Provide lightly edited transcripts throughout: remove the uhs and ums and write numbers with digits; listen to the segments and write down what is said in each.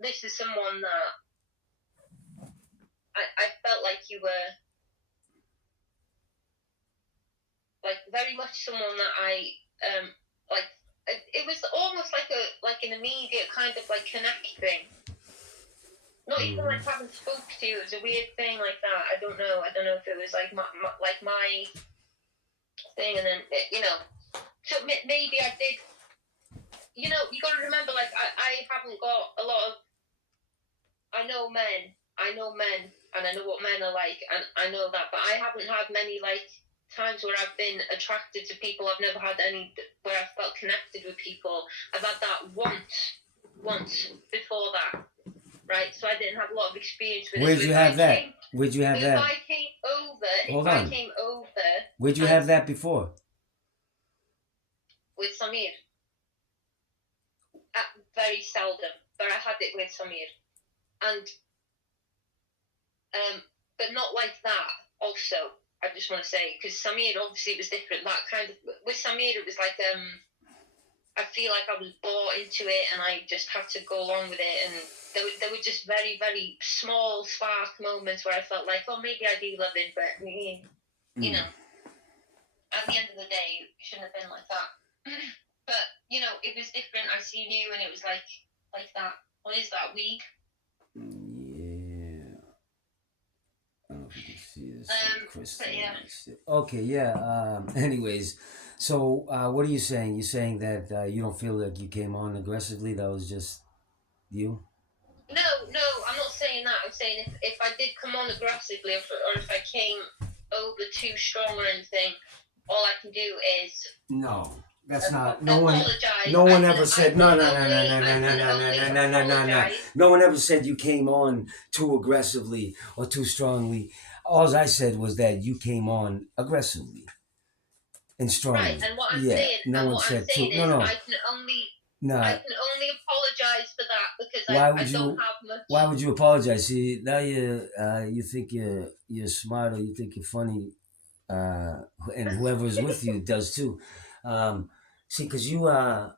this is someone that I felt like you were like very much someone that I like. It was almost like an immediate kind of like connect thing. Not even like having spoke to you. It was a weird thing like that. I don't know if it was like my thing, and then so maybe I did. You got to remember, like I haven't got a lot of. I know men, and I know what men are like, and I know that, but I haven't had many like times where I've been attracted to people. I've never had any where I've felt connected with people. I've had that once before that, right? So I didn't have a lot of experience with it. Where'd So you have that? Where'd you have that? If I came over, Hold on. Where'd you have that before? With Samir, very seldom, but I had it with Samir, and but not like that. Also, I just want to say, because Samir obviously was different. That kind of with Samir, it was like I feel like I was bought into it, and I just had to go along with it. And there were just very very small spark moments where I felt like, oh, maybe I do love him, but at the end of the day, it shouldn't have been like that. But it was different. I seen you, and it was like that. What is that, weed? Yeah. I don't know if you can see this. Crystal. Yeah. Okay, yeah. Anyways, so what are you saying? You're saying that you don't feel like you came on aggressively? That was just you? No, I'm not saying that. I'm saying if I did come on aggressively, or if I came over too strong or anything, all I can do is No. That's not. Apologize. No one ever said no. No one ever said you came on too aggressively or too strongly. All I said was that you came on aggressively and strongly. Right, and what I'm saying, no one said too. No. I can only apologize for that because Why would I you? don't have much. Why would you apologize? See, now you think you're smart or you think you're funny, and whoever's with you does too. See, because you yeah.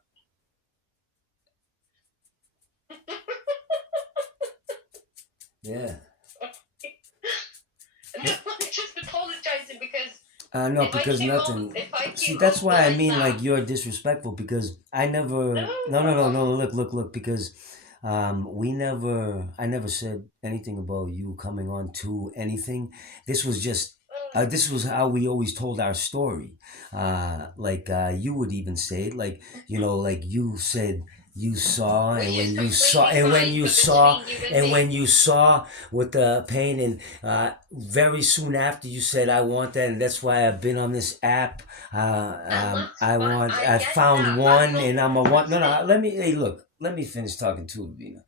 No, I'm just apologizing because No, because nothing. See, that's why I mean, like, you're disrespectful because I never. No. Look. Because I never said anything about you coming on to anything. This was just. This was how we always told our story. You would even say it, like like you said you saw, and when you saw with the pain, and very soon after you said I want that, and that's why I've been on this app. I found one, and I'm a one. No, let me. Hey, look, let me finish talking to Vina.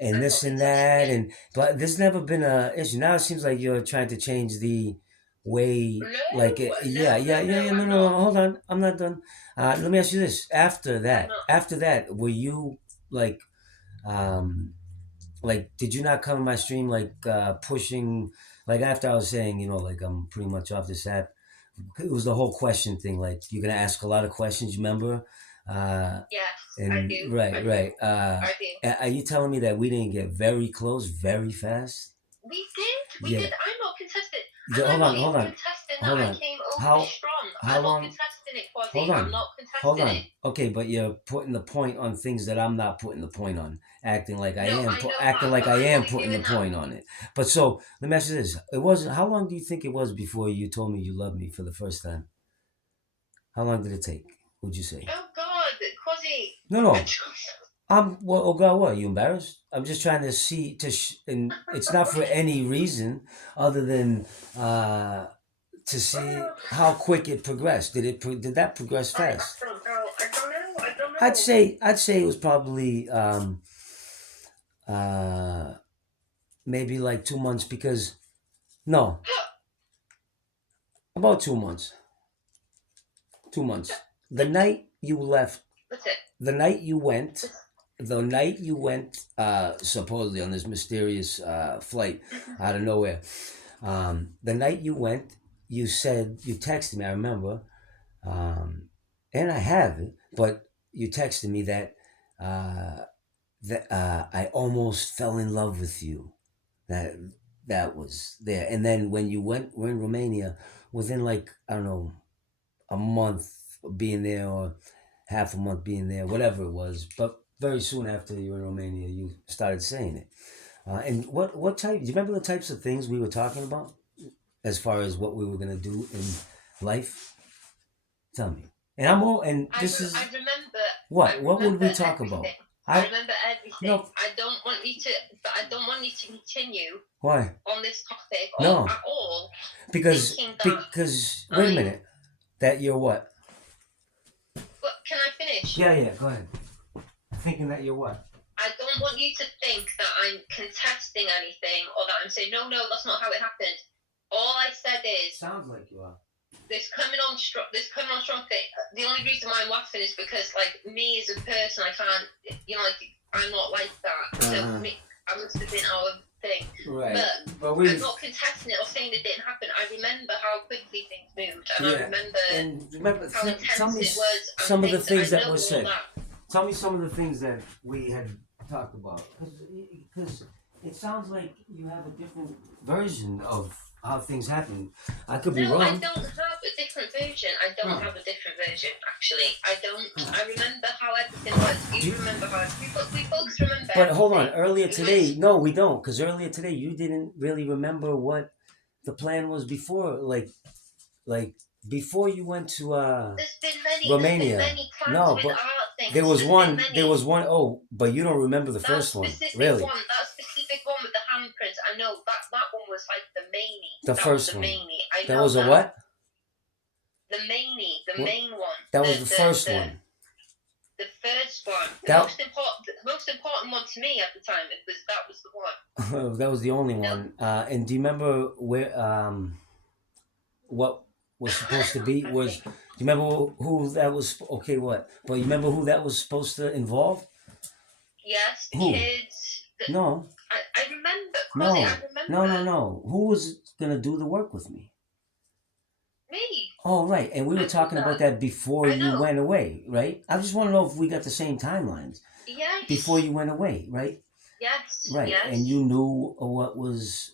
And this and that, and but there's never been a issue. Now it seems like you're trying to change the way, No. Hold on, I'm not done. Let me ask you this: after that, were you like, did you not come to my stream pushing, like after I was saying, like I'm pretty much off this app? It was the whole question thing. Like you're gonna ask a lot of questions. You remember? Yes, and I do. Right. I do. Are you telling me that we didn't get very close very fast? We did. I'm not contesting. Hold on. I came over strong. How long? Contesting it, Quasi. I'm not contesting it. Okay, but you're putting the point on things that I'm not putting the point on, acting like I am, putting the point on it. But so let me ask you this: it wasn't. How long do you think it was before you told me you loved me for the first time? How long did it take? Would you say? Oh God, Quasi. No. Oh God, what? Are you embarrassed? I'm just trying to see and it's not for any reason other than to see how quick it progressed. Did that progress fast? I don't know. I'd say it was probably uh maybe like 2 months because no, about 2 months. 2 months. The night you left. That's it. The night you went. The night you went, supposedly on this mysterious flight out of nowhere. The night you went, you said you texted me. I remember, and I have it, but you texted me that that I almost fell in love with you. That that was there. And then when you were in Romania, within like I don't know a month of being there or half a month being there, whatever it was. But very soon after you were in Romania, you started saying it. And what type? Do you remember the types of things we were talking about as far as what we were gonna do in life? Tell me. And I'm all. And this I is remember. I what? What would remember we talk about? everything. I I remember everything. no. I don't want you to. But I don't want you to continue Why? on this topic or No. at all, Because thinking that because wait a I'm. minute. That you're what? But can I finish? Yeah, yeah. Go ahead. Thinking that you're what? I don't want you to think that I'm contesting anything or that I'm saying no, that's not how it happened. All I said is Sounds like you are. this coming on strong thing. The only reason why I'm laughing is because like me as a person, I can't, like I'm not like that. So I must have been our thing. Right. But I'm not contesting it or saying it didn't happen. I remember how quickly things moved, and I remember how intense it was. Some of the things that were said. That. Tell me some of the things that we had talked about, because it sounds like you have a different version of how things happen. I could be wrong. I don't have a different version. I don't have a different version, actually. I don't. I remember how everything was. You remember how we both remember. But hold on, earlier today, no, we don't, because earlier today you didn't really remember what the plan was before, like before you went to there's been many, Romania. There's been many plans no, with but art things. there was one. There was one. Oh, but you don't remember the first one, really? That specific one with the handprints. I know that one was like the mainie. The first one. I that know was a what? The mainie, the main one. That was the first one. The first one, the most important one to me at the time. That was the one. That was the only one. And do you remember where what was supposed to be was? Do you remember who that was? Okay, what? But you remember who that was supposed to involve? Yes, the who? kids. No. I remember. No. I remember. No. Who was gonna do the work with me? Me. Oh, right. And we were talking about that before you went away, right? I just want to know if we got the same timelines. Yes. Before you went away, right? Yes. Right. Yes. And you knew what was,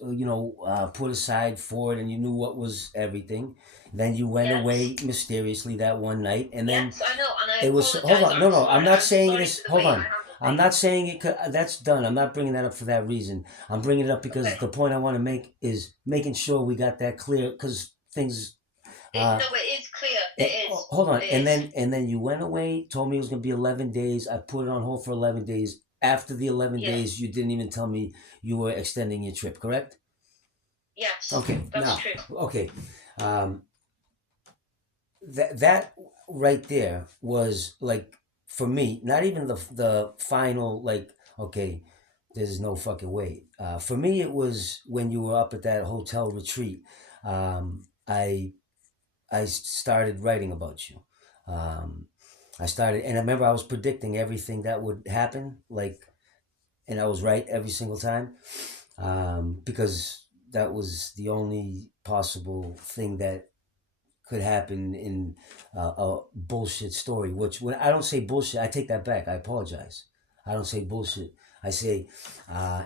put aside for it, and you knew what was everything. Then you went away mysteriously that one night, and then I know. And it was. Hold on. No. I'm not saying this. Hold on. I'm not saying it. That's done. I'm not bringing that up for that reason. I'm bringing it up because the point I want to make is making sure we got that clear, because things. No, it is clear. It is. Hold on, and then you went away. Told me it was gonna be 11 days. I put it on hold for 11 days. After the 11 days, you didn't even tell me you were extending your trip. Correct? Yes. Okay. That's true. Okay. That right there was like, for me, not even the final, like, okay, there's no fucking way. For me, it was when you were up at that hotel retreat. I started writing about you. I started, and I remember I was predicting everything that would happen, and I was right every single time, because that was the only possible thing that could happen in a bullshit story. Which, when I don't say bullshit, I take that back. I apologize. I don't say bullshit. I say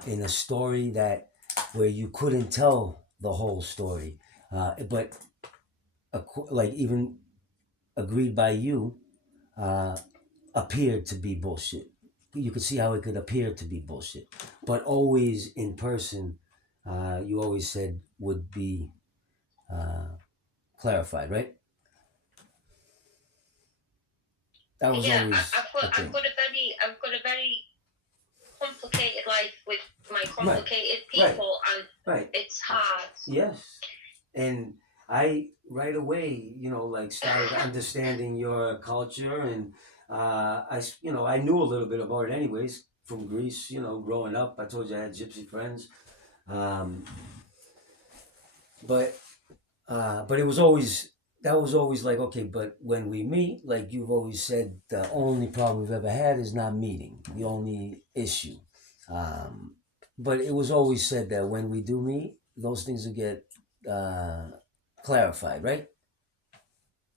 in a story that where you couldn't tell the whole story, but like even agreed by you, appeared to be bullshit. You could see how it could appear to be bullshit, but always in person, you always said would be clarified, right? That was always. I've got a very complicated life with my complicated people, and it's hard. Yes, and I right away, started understanding your culture, and I knew a little bit about it anyways from Greece. Growing up, I told you I had gypsy friends, but it was always that was always like, okay, but when we meet, like you've always said, the only problem we've ever had is not meeting. The only issue, but it was always said that when we do meet, those things will get clarified, right?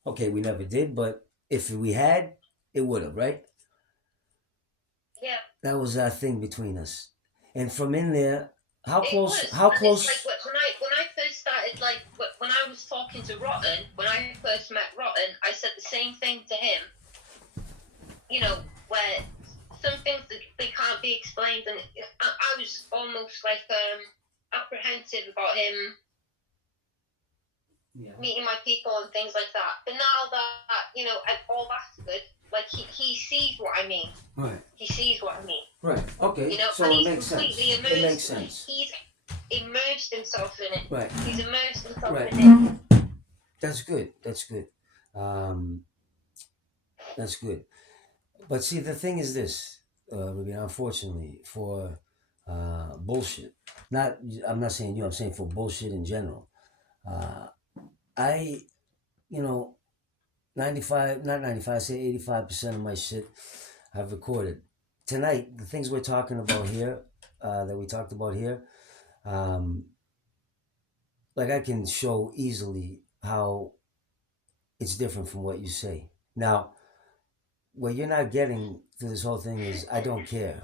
Okay, we never did, but if we had, it would have, right? Yeah. That was our thing between us. And from in there, how It close? was, How and it's like close? when I first started, like when I was talking to Rotten, when I first met Rotten, I said the same thing to him. Where some things that they can't be explained, and I was almost like apprehensive about him meeting my people and things like that. But now that all that's good, like he sees what I mean. Right. He sees what I mean. Right. Okay. So and he's it makes completely sense. immersed. It makes sense. He's immersed himself in it. Right. He's immersed himself Right. in it. That's good. That's good. Um, that's good. But see, the thing is this, Ruby, unfortunately, for bullshit, not, I'm not saying you, I'm saying for bullshit in general. Uh, I, you know, 95, not 95, say 85% of my shit I've recorded. Tonight, the things we're talking about here, that we talked about here, um, like I can show easily how it's different from what you say. Now, what you're not getting through this whole thing is I don't care.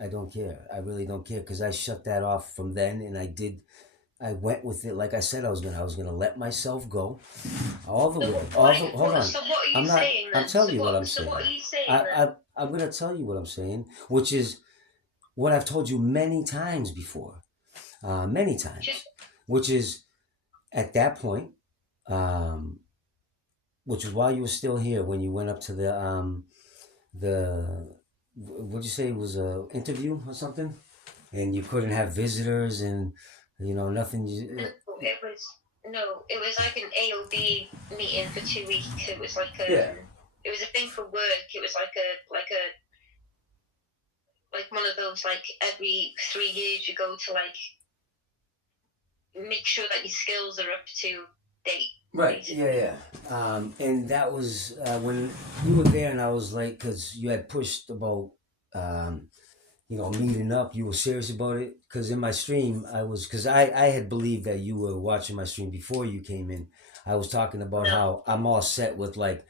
I don't care. I really don't care because I shut that off from then, and I went with it like I said I was gonna. I was gonna let myself go all the way. Hold on. So what are you I'm not. saying I'm then? telling you what I'm So what saying. are you saying I, then? I I'm gonna tell you what I'm saying, which is what I've told you many times before, many times, which is at that point, um, which is while you were still here when you went up to the what'd you say it was a interview or something, and you couldn't have visitors and nothing. It was no, it was like an AOB meeting for 2 weeks. It was like Yeah. it was a thing for work. It was like one of those like every 3 years you go to like make sure that your skills are up to date. Right. Basically. Yeah. And that was when you were there, and I was like, because you had pushed about, um, meeting up. You were serious about it. Because in my stream, because I had believed that you were watching my stream before you came in. I was talking about how I'm all set with like,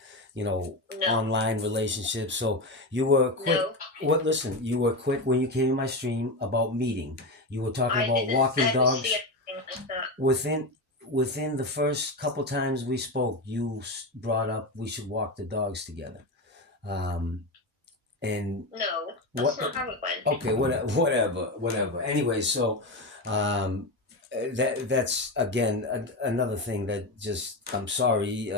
online relationships. So you were quick. No. What? Listen, you were quick when you came in my stream about meeting. You were talking I about didn't walking ever dogs. see anything like that. Within the first couple times we spoke, you brought up we should walk the dogs together. Um, and No, what? that's not how it went. Okay, whatever. Anyway, so that's again another thing that just I'm sorry.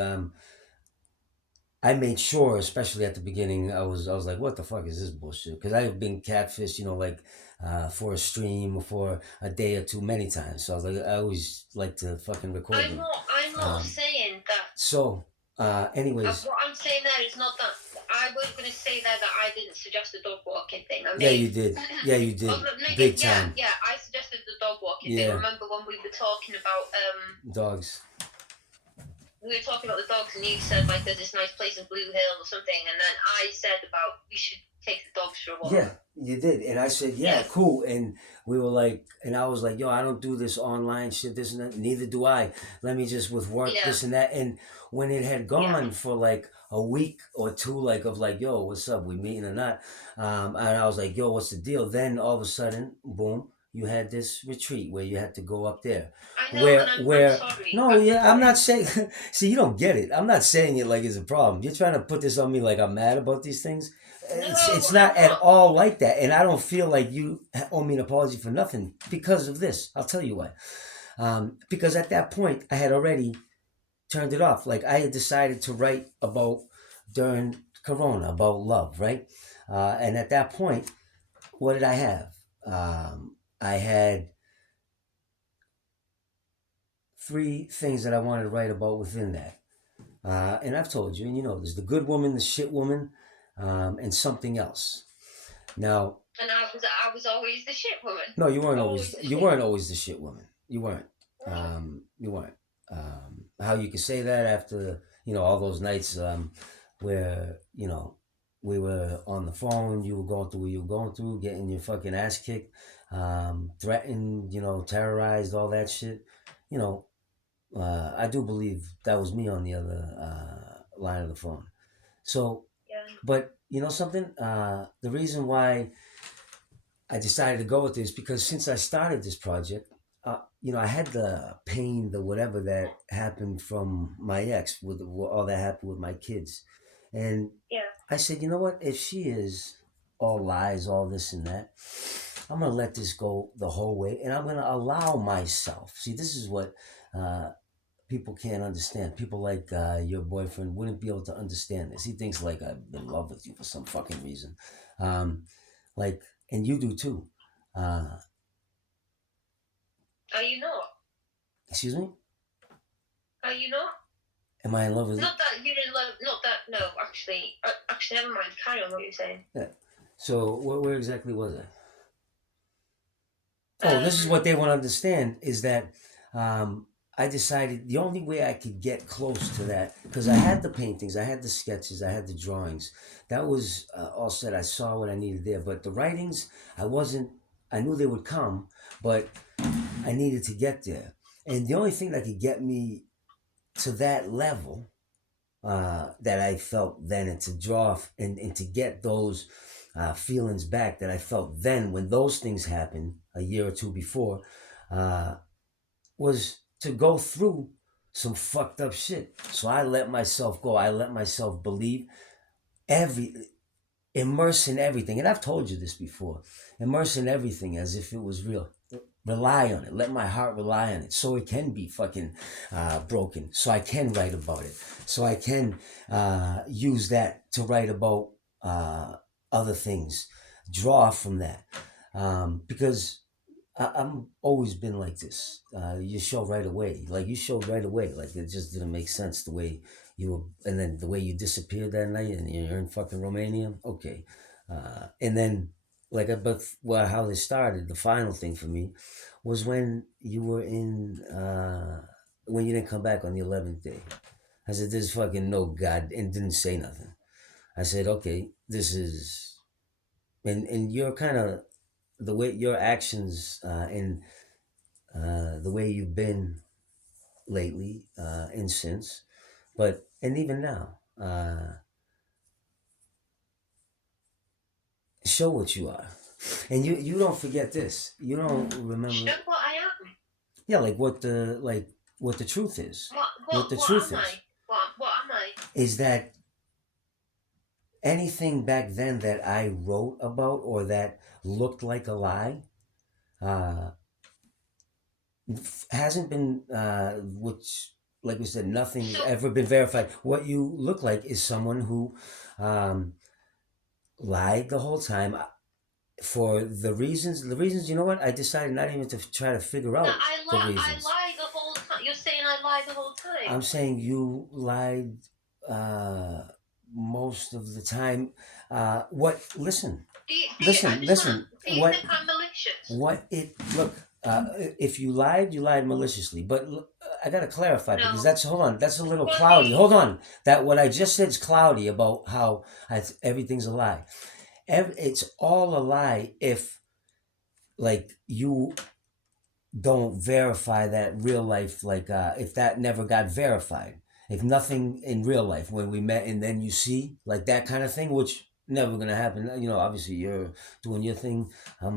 I made sure, especially at the beginning, I was like, "What the fuck is this bullshit?" Because I've been catfished, like for a stream or for a day or two many times. So I was like, I always like to fucking record them. I'm not saying that. So, anyways, What I'm saying there is not that. I was going to say there that I didn't suggest the dog walking thing. yeah, you did. Yeah, you did. Big time. Yeah, I suggested the dog walking Yeah. thing. Remember when we were talking about Dogs. we were talking about the dogs, and you said like there's this nice place in Blue Hill or something, and then I said about we should take the dogs for a walk. Yeah, you did, and I said, yeah, cool, and we were like, and I was like, yo, I don't do this online shit, this and that. Neither do I. Let me just with work this and that. And when it had gone for like a week or two, like of like, yo, what's up? We meeting or not? And I was like, yo, what's the deal? Then all of a sudden, boom. You had this retreat where you had to go up there. I know, and I'm sorry. No, yeah, I'm not saying. See, you don't get it. I'm not saying it like it's a problem. You're trying to put this on me like I'm mad about these things. It's not at all like that, and I don't feel like you owe me an apology for nothing because of this. I'll tell you why. Because at that point, I had already turned it off. Like I had decided to write about during Corona about love, right? And at that point, what did I have? I had 3 things that I wanted to write about within that. And I've told you, and you know, there's the good woman, the shit woman, and something else. Now, and I was always the shit woman. No, you weren't always. You weren't always the shit woman. You weren't. You weren't. How you could say that after all those nights where we were on the phone, you were going through what you were going through, getting your fucking ass kicked, threatened, terrorized, all that shit. I do believe that was me on the other line of the phone. So, but you know something? The reason why I decided to go with this because since I started this project, I had the pain, the whatever that happened from my ex with all that happened with my kids, and Yeah. I said, you know what? If she is all lies, all this and that, I'm gonna let this go the whole way, and I'm gonna allow myself. See, this is what uh, people can't understand. People like your boyfriend wouldn't be able to understand this. He thinks like I'm in love with you for some fucking reason, um, like, and you do too. Uh, Are you not? excuse me. Are you not? Am I in love with you? Not that you're in love. Not that. No, actually. Actually, never mind. Carry on what you're saying. Yeah. So where exactly was I? Oh, this is what they want to understand is that um, I decided the only way I could get close to that because I had the paintings, I had the sketches, I had the drawings. That was all set. I saw what I needed there, but the writings, I wasn't. I knew they would come, but I needed to get there. And the only thing that could get me to that level that I felt then, and to draw and to get those feelings back that I felt then when those things happened a year or two before, uh, was to go through some fucked up shit. So I let myself go. I let myself believe every, immerse in everything. And I've told you this before. Immerse in everything as if it was real. Rely on it. Let my heart rely on it, so it can be fucking broken. So I can write about it. So I can use that to write about other things. Draw from that, because I'm always been like this. You show right away, like you showed right away, like it just didn't make sense the way you were, and then the way you disappeared that night, and you're in fucking Romania. Okay, and then like, but well, how they started, the final thing for me, was when you were in, when you didn't come back on the 11th day. I said, "There's fucking no God," and didn't say nothing. I said, "Okay, this is," and you're kind of the way your actions and the way you've been lately and since, but and even now, show what you are, and you don't forget this. You don't remember. Show what I am. Yeah, like what the truth is. What the What truth am is I? What am I? is that anything back then that I wrote about or that looked like a lie uh, hasn't been which, like we said, nothing's So ever been verified. What you look like is someone who um, lied the whole time for the reasons. You know what, I decided not even to try to figure no, out the I reasons. lie the whole time. You're saying I lie the whole time. I'm saying you lied uh, most of the time. What listen listen listen Do you what think I'm malicious? what it look if you lied maliciously, but I gotta clarify because No. that's, hold on, that's a little Well, cloudy. Hold on, that what I just said is cloudy about how everything's a lie. It's all a lie if, like, you don't verify that real life, like if that never got verified, if nothing in real life when we met and then you see like that kind of thing, which never gonna happen. Obviously you're doing your thing, I'm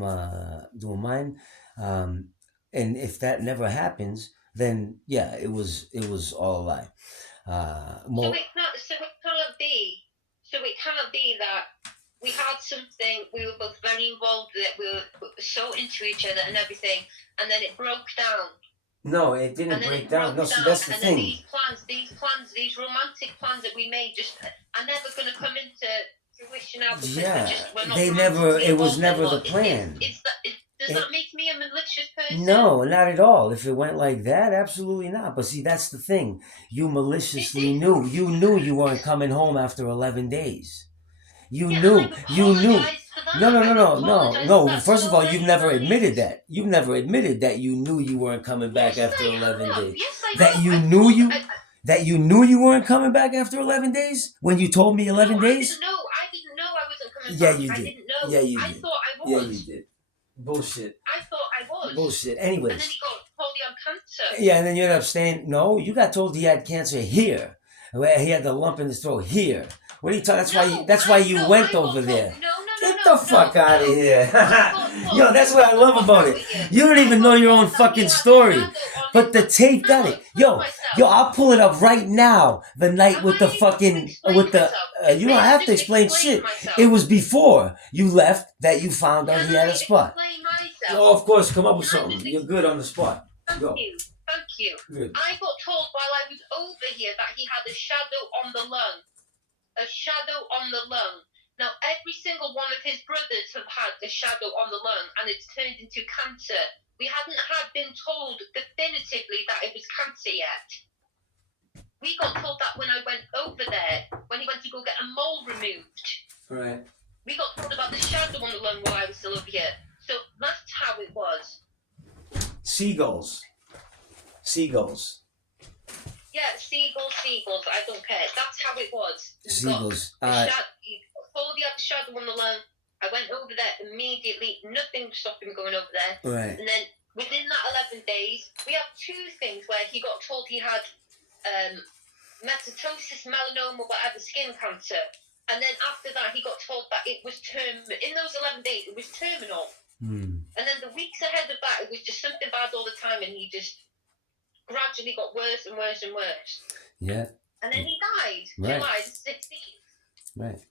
doing mine, um and if that never happens, then yeah, it was all a lie. More. So it cannot be that we had something. We were both very involved with it. We were so into each other and everything, and then it broke down. No, it didn't break down. No, see, that's the and then thing. these romantic plans that we made, just are never going to come into fruition now because Yeah, we're not they never. romantically It was involved never the anymore. plan. Does that make me a malicious person? No, not at all. If it went like that, absolutely not. But see, that's the thing. You maliciously knew. You knew you weren't coming home after 11 days. You knew. You knew. No, no, no, no, no, no. First of all, you've never admitted that. You've never admitted that you knew you weren't coming back after 11 days. Yes, I That have. you knew you. That you knew you weren't coming back after 11 days when you told me 11 days. I didn't know I wasn't coming Yeah, back. you I did. didn't know. Yeah, you did. I thought I was. Yeah, you did. Bullshit. I thought I was. Bullshit. And then Anyways. he got told he had cancer. Yeah, and then you end up saying, no, you got told he had cancer here. He had the lump in his throat here. What are you talking? That's No, why. That's why you no, went I got over told. there. No, no, no, Get no, the no, fuck out of no. here. I got told. Yo, that's You what I got the love fuck about out it. of here. You don't I even know got your told own that he fucking had the story. shadow on But the his. tape Hang got on, it. explain Yo, myself. I'll pull it up right now. The night Am with I the able to fucking explain with the. myself? You May don't I have to just explain explain shit. It myself? was before you left that you found out Can he had a I spot. explain myself? Oh, of course, come up with Can I something. just You're good on the spot. thank Go. you, thank you. Good. I got told while I was over here that he had a shadow on the lung. A shadow on the lung. Now, every single one of his brothers have had a shadow on the lung, and it's turned into cancer. We hadn't been told definitively that it was cancer yet. We got told that when I went over there, when he went to go get a mole removed. Right. We got told about the shadow on the lung while I was still over here. So that's how it was. Seagulls. Seagulls. Yeah, seagulls, I don't care. That's how it was. Seagulls. He told he had a shadow on the lung. I went over there immediately. Nothing stopped him going over there. Right. And then within that 11 days, we have two things where he got told he had metastasis, melanoma, whatever, skin cancer. And then after that, he got told that it was terminal. In those 11 days, it was terminal. And then the weeks ahead of that, it was just something bad all the time, and he just gradually got worse and worse and worse. Yeah. And then he died, Right. July the 16th. Right.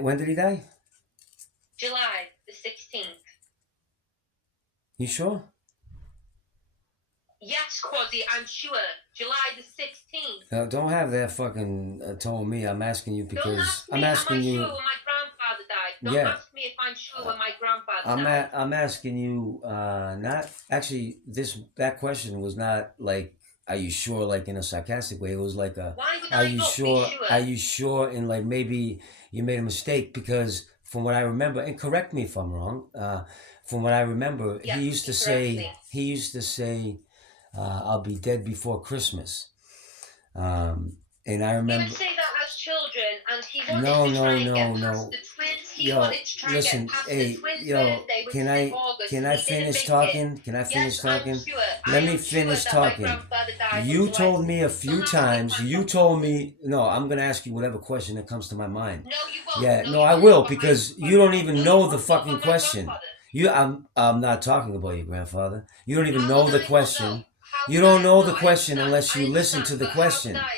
When did he die? July the 16th. You sure? Yes, Quasi, I'm sure. July the 16th. Don't have that fucking tone me. I'm asking you because Don't ask me, I'm asking am I you. sure when my grandfather died? Don't Yeah. ask me if I'm sure when my grandfather died. I'm asking you. Not actually. That question was not like, are you sure? Like in a sarcastic way. It was like a. Why would Are I you not sure? be sure? Are you sure? And like maybe you made a mistake because from what I remember, and correct me if I'm wrong. From what I remember, Yeah, he used to say. He used to say, "I'll be dead before Christmas." And I remember. He would say that as children, and he wanted No, to no, try and no, get no. past the twins. He Yo, wanted to try listen, and get past hey, the twins' yo, birthday, which is in August. can I He didn't finish make talking? it. Can I finish Yes, talking? I'm sure. Let I me am finish sure that talking. my grandfather died You on told July. me a few Don't ask me if times. I'm You wrong. told me no. I'm gonna ask you whatever question that comes to my mind. No, you won't. Yeah, No, no, you I won't. will Not about my because you grandfather. don't even No, know you the won't. Not fucking about my question. grandfather. I'm not talking about your grandfather. You don't even How know would the I not know? question. How You would I? don't know No, the I question understand. unless I you listen understand. to the But how would question. I? How?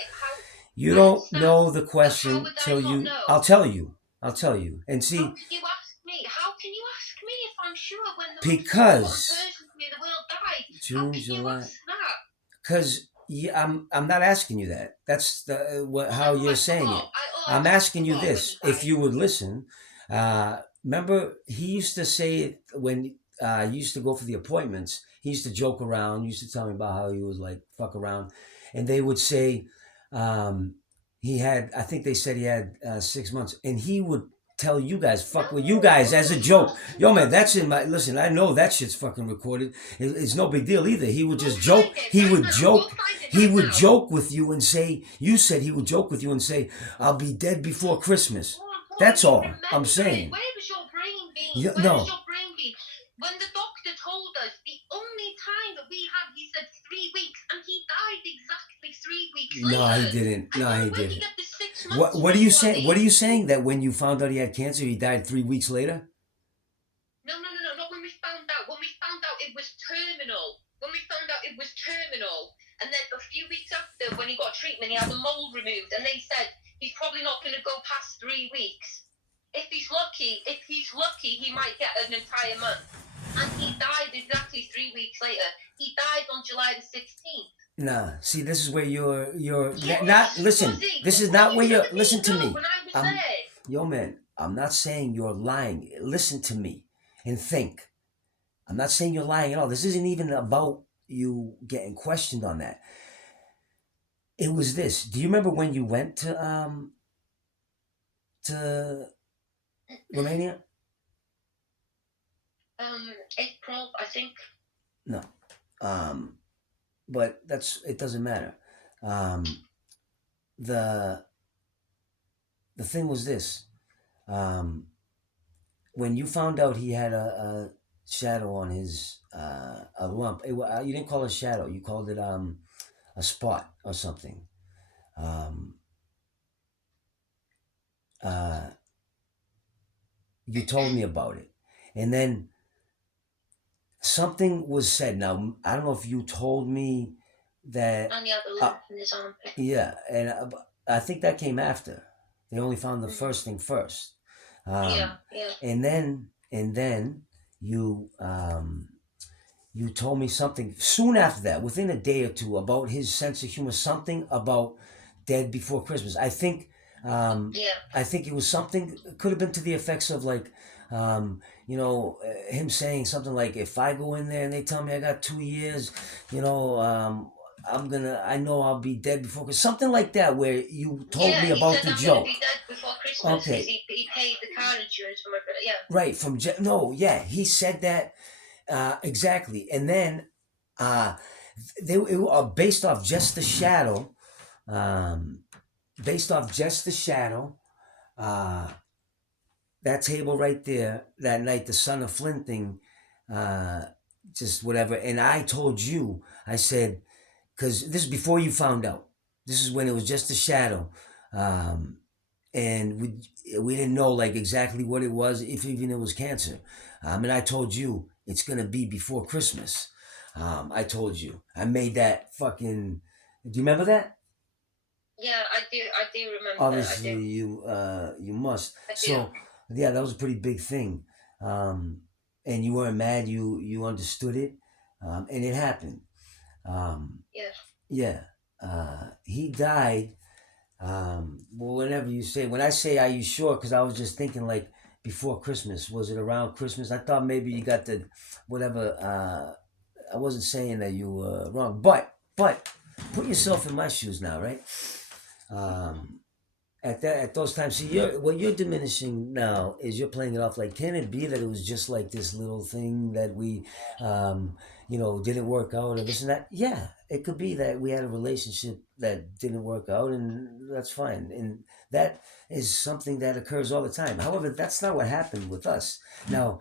You I don't understand. know the But how question would I till not you. know? I'll tell you. I'll tell you. And How see, can you ask me? How can you ask me if I'm sure when the most important because person in the world died? How June, can you July. ask that? Because I'm not asking you that. That's how Oh, you're I saying forgot. it. I I'm just asking you forgot when this. he If died. you would listen, remember he used to say it when he used to go for the appointments. He used to joke around. He used to tell me about how he was like fuck around, and they would say he had. I think they said he had 6 months, and he would tell you guys, fuck with you guys as a joke. Yo, man, that's in my. Listen, I know that shit's fucking recorded. It's no big deal either. He would just joke. He would joke. He would joke with you and say, you said he would joke with you and say, I'll be dead before Christmas. That's all I'm saying. Where was your brain being? Yeah, Where no. was your brain being? When the doctor told us the only time that we had, he said 3 weeks, and he died exactly 3 weeks later. No, he didn't. No, he Where did didn't. you get the 6 months? What are you saying? What are you saying that when you found out he had cancer, he died 3 weeks later? No, not when we found out. When we found out it was terminal. When we found out it was terminal. And then a few weeks after, when he got treatment, he had a mole removed. And they said he's probably not going to go past 3 weeks. If he's lucky, he might get an entire month. And he died exactly 3 weeks later. He died on July the 16th. Nah, see, this is where you're Yes, not. Listen, Fuzzy, this is when not you where you're. told me Listen to no me. when I was there. Yo, man, I'm not saying you're lying. Listen to me and think. I'm not saying you're lying at all. This isn't even about you getting questioned on that. It was this. Do you remember when you went to Romania? April, I think. No. But it doesn't matter. The thing was this. When you found out he had a shadow on his a lump, you didn't call it a shadow. You called it a spot or something. uh, you told me about it, and then something was said. Now I don't know if you told me that. And he had a Uh, lump in his armpit. yeah, and I think that came after. They only found the Mm. first thing first, Yeah, yeah. and then you you told me something soon after that, within a day or two, about his sense of humor. Something about Dead Before Christmas. Yeah. I think it was something. Could have been to the effects of like, him saying something like, "If I go in there and they tell me I got 2 years, you know, I know I'll be dead before." Something like that, where you told Yeah, me he about said the I'm going to joke. be dead before Christmas because Okay, he paid the car insurance for my brother. Yeah. right no, yeah, he said that exactly, and then uh, they were based off just the shadow. Um, Based off just the shadow, uh, that table right there that night, the Son of Flint thing, uh, just whatever. And I told you, I said, because this is before you found out. This is when it was just a shadow, um, and we didn't know like exactly what it was, if even it was cancer. And I told you it's gonna be before Christmas. I told you. I made that fucking. Do you remember that? Yeah, I do. I do remember. I Obviously, do. you must. I do. So yeah, that was a pretty big thing, um, and you weren't mad. You understood it, and it happened. Um, Yeah. yeah, he died. Well, whenever you say, when I say, "Are you sure?" Because I was just thinking like before Christmas. Was it around Christmas? I thought maybe you got the whatever. I wasn't saying that you were wrong, but put yourself in my shoes now, right? Um, at those times, see, what you're diminishing now is you're playing it off like, can it be that it was just like this little thing that we um didn't work out, or this and that? Yeah, it could be that we had a relationship that didn't work out, and that's fine, and that is something that occurs all the time. However, that's not what happened with us. Now,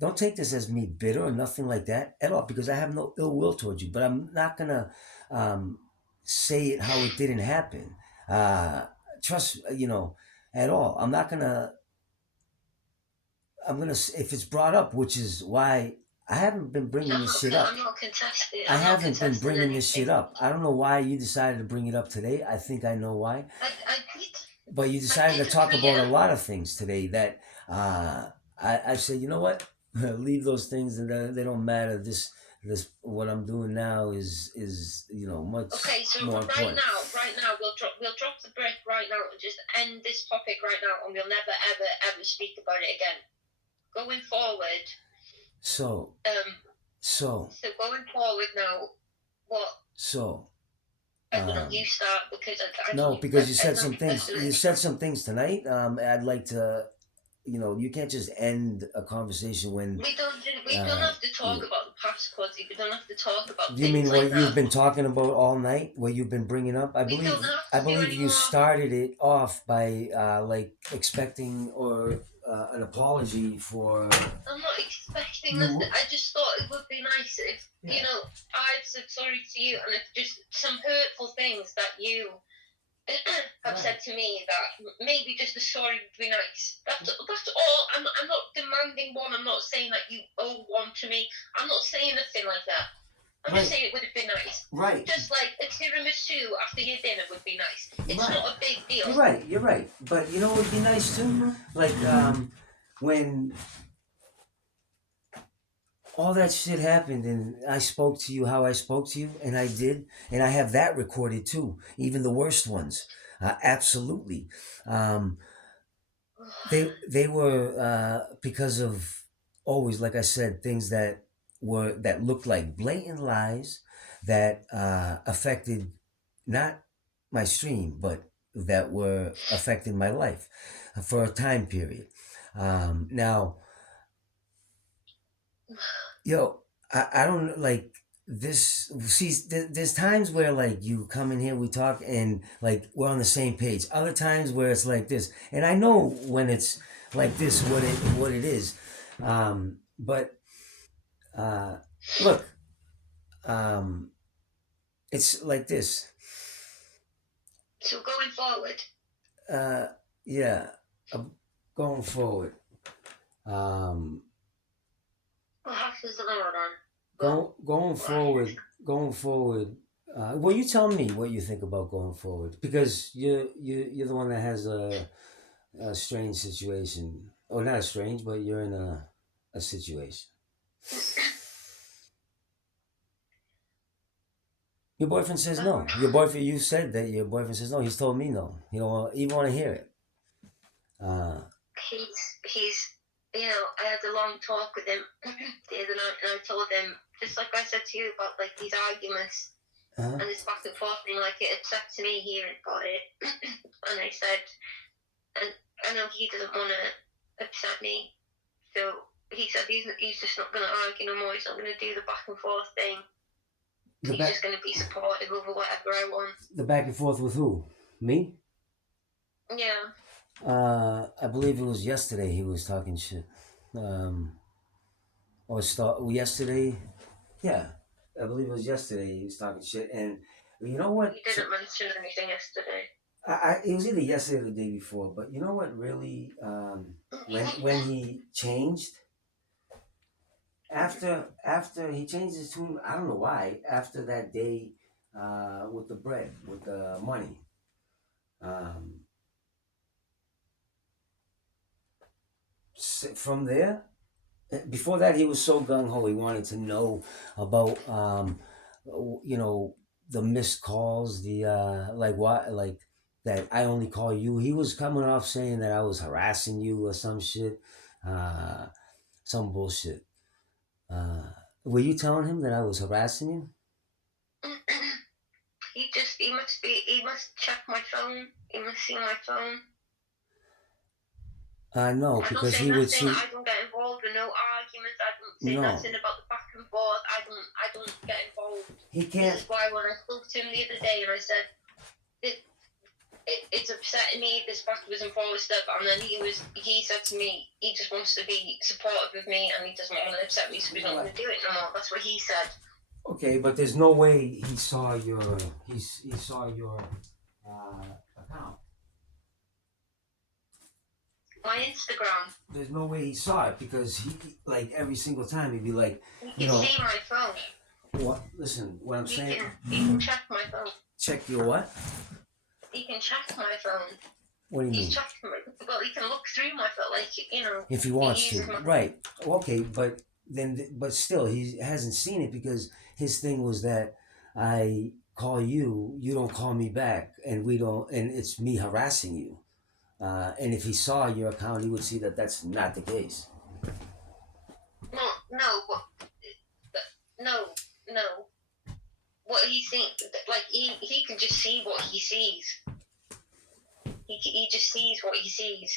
don't take this as me bitter or nothing like that at all, because I have no ill will towards you, but I'm not gonna um say it how it didn't happen. Trust, at all. I'm gonna if it's brought up, which is why I haven't been bringing this shit I'm up. not contesting. I I'm not haven't been contesting bringing this shit anything. up. I don't know why you decided to bring it up today. I think I know why, I did. but you I decided did to talk agree. about a lot of things today that I said, you know what, leave those things, and they don't matter. This what I'm doing now is much Okay, so more important. right now, we'll drop the brick right now and just end this topic right now, and we'll never, ever, ever speak about it again. Going forward, So um, so so going forward now, what so I don't know, um you start because I No, don't, because you I'm said not some things. contesting You anything. said some things tonight. I'd like to, you can't just end a conversation when, We don't uh, have to talk you, about the past, Quaddy. We don't have to talk about do you things mean like what you've that. been talking about all night? What you've been bringing up? I We don't believe, have I to do believe you anymore. started it off by like expecting or an apology for I'm not expecting nothing. you. I just thought it would be nice if, Yeah. I've said sorry to you and if just some hurtful things that you have Right. said to me that maybe just a sorry would be nice. That's all. I'm not demanding one. I'm not saying that you owe one to me. I'm not saying anything like that. I'm just Right. saying it would have been nice. Right. Just like a tiramisu after your dinner would be nice. It's Right. not a big deal. You're right. You're right. But you know what would be nice too? Like when all that shit happened and I spoke to you how I spoke to you, and I did, and I have that recorded too, even the worst ones. Absolutely. Um, they were because of, always, like I said, things that looked like blatant lies that affected not my stream, but that were affecting my life for a time period. Now, yo, I don't like this. See, there's times where like you come in here, we talk, and like we're on the same page. Other times where it's like this, and I know when it's like this, what it is. But uh, look, um, it's like this. So going forward, Uh, yeah, uh, going forward. Um, What happens to them then? Well, going what happens? forward, going forward. Well, you tell me what you think about going forward because you're the one that has a strange situation, or not a strange, but you're in a situation. Your boyfriend says Um, no. Your boyfriend, you said that your boyfriend says no. He's told me no. You don't even want to hear it. Uh, he's I had a long talk with him the other night, and I told him, just like I said to you about like these arguments uh and this back and forth thing, like it upsets me hearing about it. And I said, and I know he doesn't want to upset me, so he said he's just not going to argue no more. He's not going to do the back and forth thing. the He's back, just going to be supportive over whatever I want. the back and forth with who? Me? Yeah. I believe it was yesterday he was talking shit. Um, yesterday. Yeah, I believe it was yesterday he was talking shit. And you know what? He didn't mention anything yesterday. It was either yesterday or the day before. But you know what? Really, when he changed after he changed his tune, I don't know why. After that day, with the bread, with the money, um, from there. Before that, he was so gung ho. He wanted to know about, you know, the missed calls, the like what, like that I only call you. He was coming off saying that I was harassing you or some shit, uh, some bullshit. Uh, were you telling him that I was harassing you? He must check my phone. He must see my phone. No, I don't because say he would nothing. see. I don't get involved in no arguments. I don't say No, nothing about the back and forth. I don't get involved. he This can't. is why when I spoke to him the other day and I said it's upsetting me, this backwards and forwards stuff, and then he said to me he just wants to be supportive of me and he doesn't want to upset me, so he's not going to do it no more. That's what he said. Okay, but there's no way he saw your he saw your account. My Instagram. There's no way he saw it because he like every single time he'd be like, He can see my phone. what? Listen, what I'm saying. He can check my phone. Check your what? He can check my phone. What do you mean? He's checked my. Well, he can look through my phone, like If he wants he to, right? Okay, but still, he hasn't seen it because his thing was that I call you, you don't call me back, and we don't, and it's me harassing you. And if he saw your account, he would see that that's not the case. No, no. What he thinks, like he can just see what he sees. He just sees what he sees.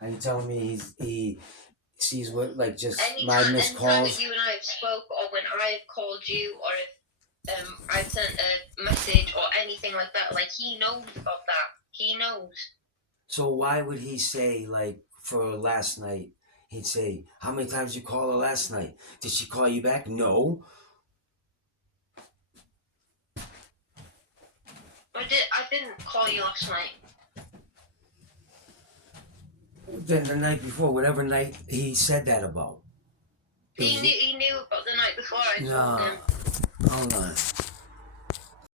Are you telling me he sees what, like, just my anytime missed calls? that you and I have spoke, or when I've called you, or if I've sent a message or anything like that, like he knows about that. He knows. So why would he say, like, for last night, he'd say, how many times you call her last night? Did she call you back? No. I didn't call you last night. Then the night before, whatever night he said that about. He knew about the night before. I told him. Hold on.